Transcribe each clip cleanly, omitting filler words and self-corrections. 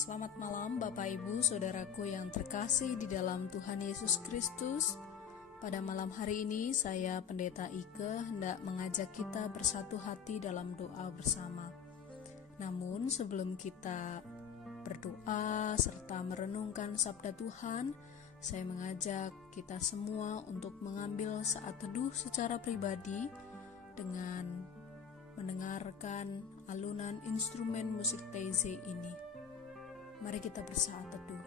Selamat malam Bapak Ibu Saudaraku yang terkasih di dalam Tuhan Yesus Kristus. Pada malam hari ini saya Pendeta Ike hendak mengajak kita bersatu hati dalam doa bersama. Namun sebelum kita berdoa serta merenungkan sabda Tuhan, saya mengajak kita semua untuk mengambil saat teduh secara pribadi dengan mendengarkan alunan instrumen musik Taizé ini. Mari kita bersaat teduh.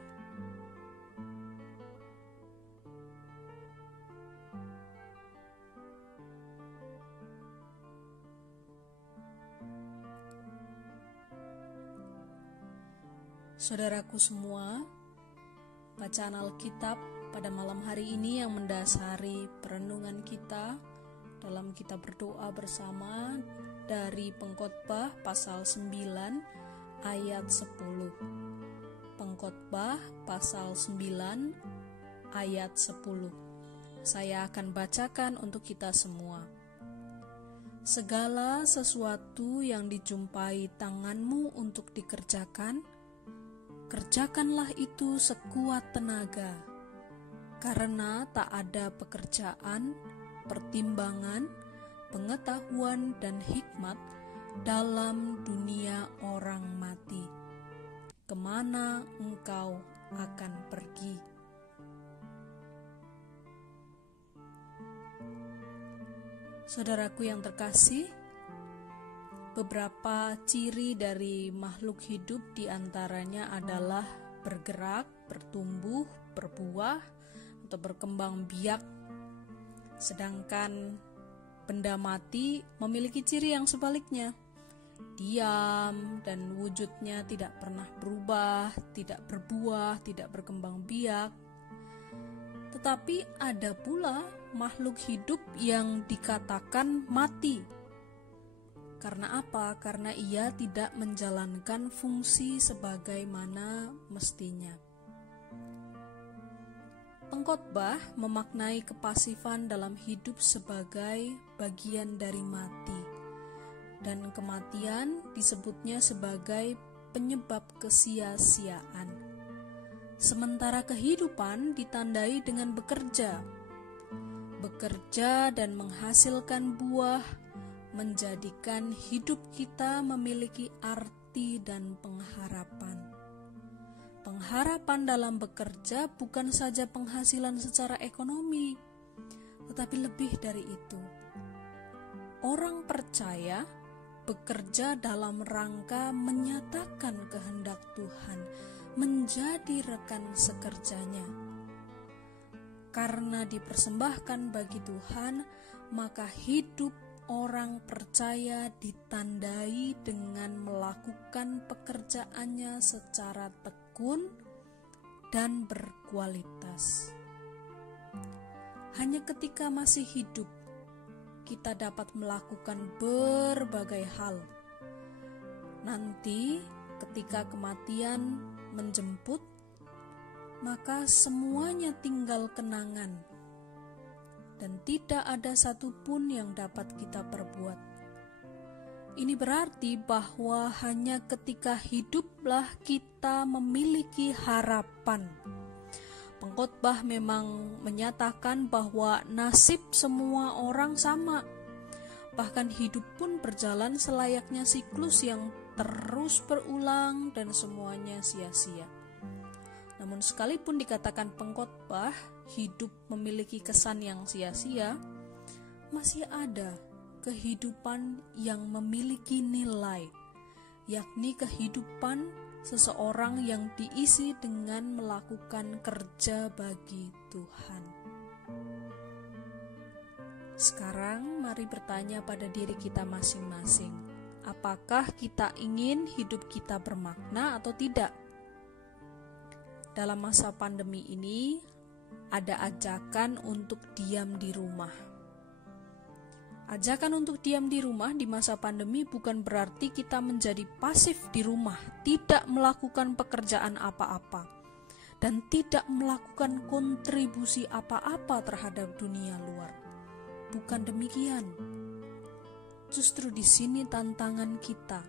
Saudaraku semua, bacaan Alkitab pada malam hari ini yang mendasari perenungan kita dalam kita berdoa bersama dari Pengkhotbah pasal 9 ayat 10. Pengkhotbah pasal 9 ayat 10. Saya akan bacakan untuk kita semua. Segala sesuatu yang dijumpai tanganmu untuk dikerjakan, kerjakanlah itu sekuat tenaga, karena tak ada pekerjaan, pertimbangan, pengetahuan, dan hikmat dalam dunia orang mati. Kemana engkau akan pergi? Saudaraku yang terkasih, beberapa ciri dari makhluk hidup diantaranya adalah bergerak, bertumbuh, berbuah, atau berkembang biak. Sedangkan benda mati memiliki ciri yang sebaliknya. Diam dan wujudnya tidak pernah berubah, tidak berbuah, tidak berkembang biak. Tetapi ada pula makhluk hidup yang dikatakan mati. Karena apa? Karena ia tidak menjalankan fungsi sebagaimana mestinya. Pengkhotbah memaknai kepasifan dalam hidup sebagai bagian dari mati. Dan kematian disebutnya sebagai penyebab kesia-siaan. Sementara kehidupan ditandai dengan bekerja. Bekerja dan menghasilkan buah menjadikan hidup kita memiliki arti dan pengharapan. Pengharapan dalam bekerja bukan saja penghasilan secara ekonomi, tetapi lebih dari itu. Orang percaya bekerja dalam rangka menyatakan kehendak Tuhan, menjadi rekan sekerjanya. Karena dipersembahkan bagi Tuhan, maka hidup orang percaya ditandai dengan melakukan pekerjaannya secara tekun dan berkualitas. Hanya ketika masih hidup, kita dapat melakukan berbagai hal. Nanti ketika kematian menjemput, maka semuanya tinggal kenangan dan tidak ada satupun yang dapat kita perbuat. Ini berarti bahwa hanya ketika hiduplah kita memiliki harapan. Pengkhotbah memang menyatakan bahwa nasib semua orang sama. Bahkan hidup pun berjalan selayaknya siklus yang terus berulang dan semuanya sia-sia. Namun sekalipun dikatakan pengkhotbah hidup memiliki kesan yang sia-sia, masih ada kehidupan yang memiliki nilai, yakni kehidupan seseorang yang diisi dengan melakukan kerja bagi Tuhan. Sekarang mari bertanya pada diri kita masing-masing, apakah kita ingin hidup kita bermakna atau tidak? Dalam masa pandemi ini, ada ajakan untuk diam di rumah. Ajakan untuk diam di rumah di masa pandemi bukan berarti kita menjadi pasif di rumah, tidak melakukan pekerjaan apa-apa, dan tidak melakukan kontribusi apa-apa terhadap dunia luar. Bukan demikian. Justru di sini tantangan kita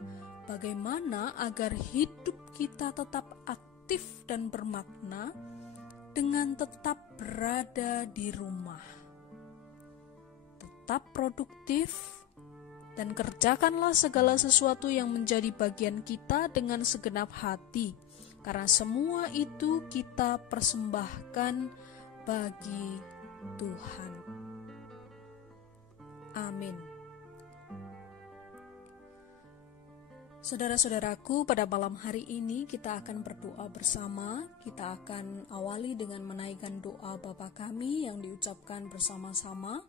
bagaimana agar hidup kita tetap aktif dan bermakna dengan tetap berada di rumah. Tetap produktif dan kerjakanlah segala sesuatu yang menjadi bagian kita dengan segenap hati, karena semua itu kita persembahkan bagi Tuhan. Amin. Saudara-saudaraku, pada malam hari ini kita akan berdoa bersama. Kita akan awali dengan menaikkan doa Bapa kami yang diucapkan bersama-sama.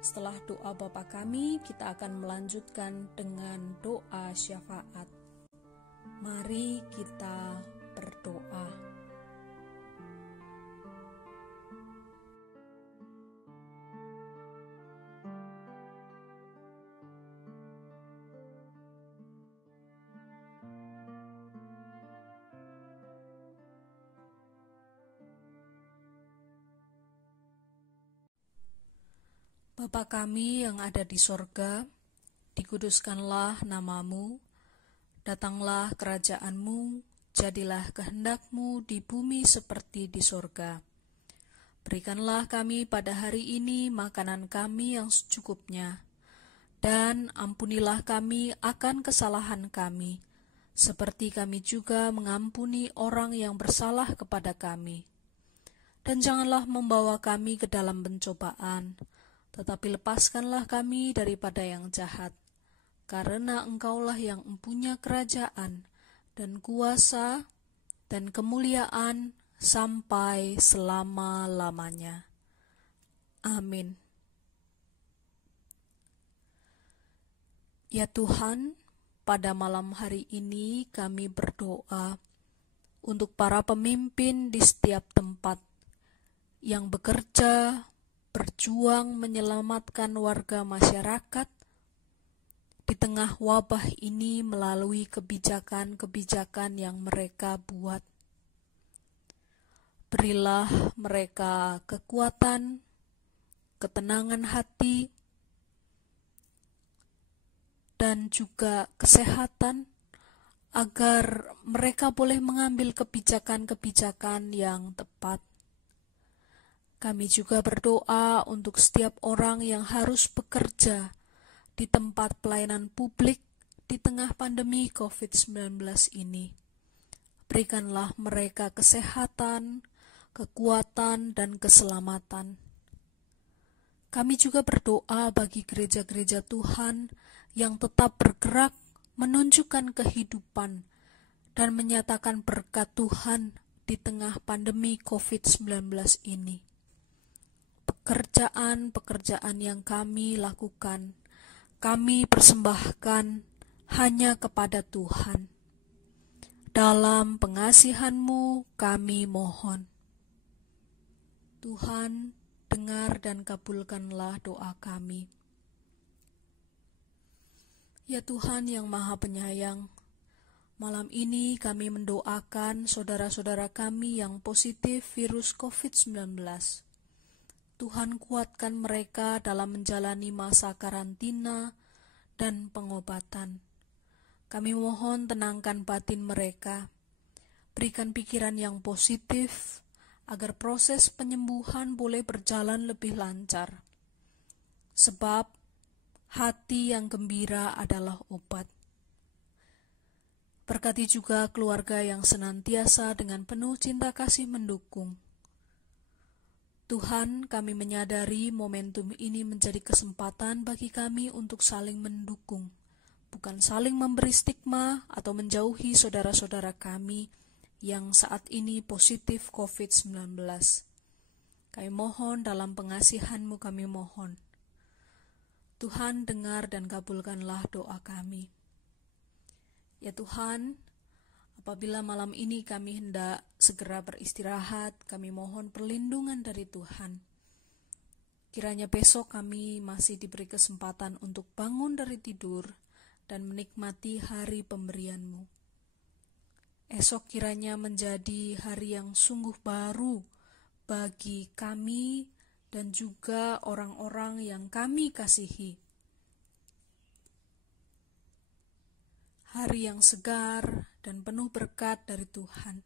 Setelah doa Bapa kami, kita akan melanjutkan dengan doa syafaat. Mari kita berdoa. Bapa kami yang ada di sorga, dikuduskanlah namamu, datanglah kerajaanmu, jadilah kehendakmu di bumi seperti di sorga. Berikanlah kami pada hari ini makanan kami yang secukupnya, dan ampunilah kami akan kesalahan kami, seperti kami juga mengampuni orang yang bersalah kepada kami. Dan janganlah membawa kami ke dalam pencobaan, tetapi lepaskanlah kami daripada yang jahat, karena Engkaulah yang mempunyai kerajaan dan kuasa dan kemuliaan sampai selama-lamanya. Amin. Ya Tuhan, pada malam hari ini kami berdoa untuk para pemimpin di setiap tempat yang bekerja, berjuang menyelamatkan warga masyarakat di tengah wabah ini melalui kebijakan-kebijakan yang mereka buat. Berilah mereka kekuatan, ketenangan hati, dan juga kesehatan agar mereka boleh mengambil kebijakan-kebijakan yang tepat. Kami juga berdoa untuk setiap orang yang harus bekerja di tempat pelayanan publik di tengah pandemi COVID-19 ini. Berikanlah mereka kesehatan, kekuatan, dan keselamatan. Kami juga berdoa bagi gereja-gereja Tuhan yang tetap bergerak menunjukkan kehidupan dan menyatakan berkat Tuhan di tengah pandemi COVID-19 ini. Pekerjaan-pekerjaan yang kami lakukan, kami persembahkan hanya kepada Tuhan. Dalam pengasihan-Mu kami mohon. Tuhan, dengar dan kabulkanlah doa kami. Ya Tuhan yang Maha Penyayang, malam ini kami mendoakan saudara-saudara kami yang positif virus COVID-19. Tuhan kuatkan mereka dalam menjalani masa karantina dan pengobatan. Kami mohon tenangkan batin mereka, berikan pikiran yang positif agar proses penyembuhan boleh berjalan lebih lancar. Sebab hati yang gembira adalah obat. Berkati juga keluarga yang senantiasa dengan penuh cinta kasih mendukung. Tuhan, kami menyadari momentum ini menjadi kesempatan bagi kami untuk saling mendukung, bukan saling memberi stigma atau menjauhi saudara-saudara kami yang saat ini positif COVID-19. Kami mohon dalam pengasihan-Mu kami mohon. Tuhan, dengar dan kabulkanlah doa kami. Ya Tuhan, apabila malam ini kami hendak segera beristirahat, kami mohon perlindungan dari Tuhan. Kiranya besok kami masih diberi kesempatan untuk bangun dari tidur dan menikmati hari pemberian-Mu. Esok kiranya menjadi hari yang sungguh baru bagi kami dan juga orang-orang yang kami kasihi. hari yang segar dan penuh berkat dari Tuhan.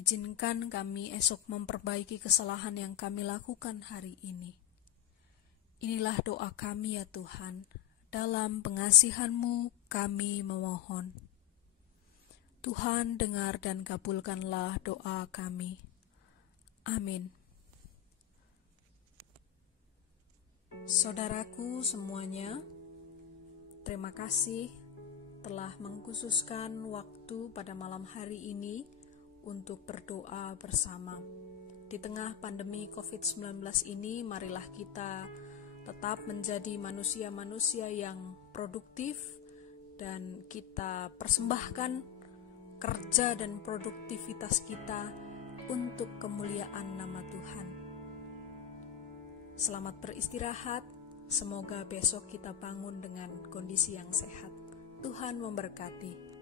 Izinkan kami esok memperbaiki kesalahan yang kami lakukan hari ini. Inilah doa kami ya Tuhan, dalam pengasihan-Mu kami memohon. Tuhan, dengar dan kabulkanlah doa kami. Amin. Saudaraku semuanya, terima kasih telah mengkhususkan waktu pada malam hari ini untuk berdoa bersama. Di tengah pandemi COVID-19 ini, marilah kita tetap menjadi manusia-manusia yang produktif dan kita persembahkan kerja dan produktivitas kita untuk kemuliaan nama Tuhan. Selamat beristirahat, semoga besok kita bangun dengan kondisi yang sehat. Tuhan memberkati.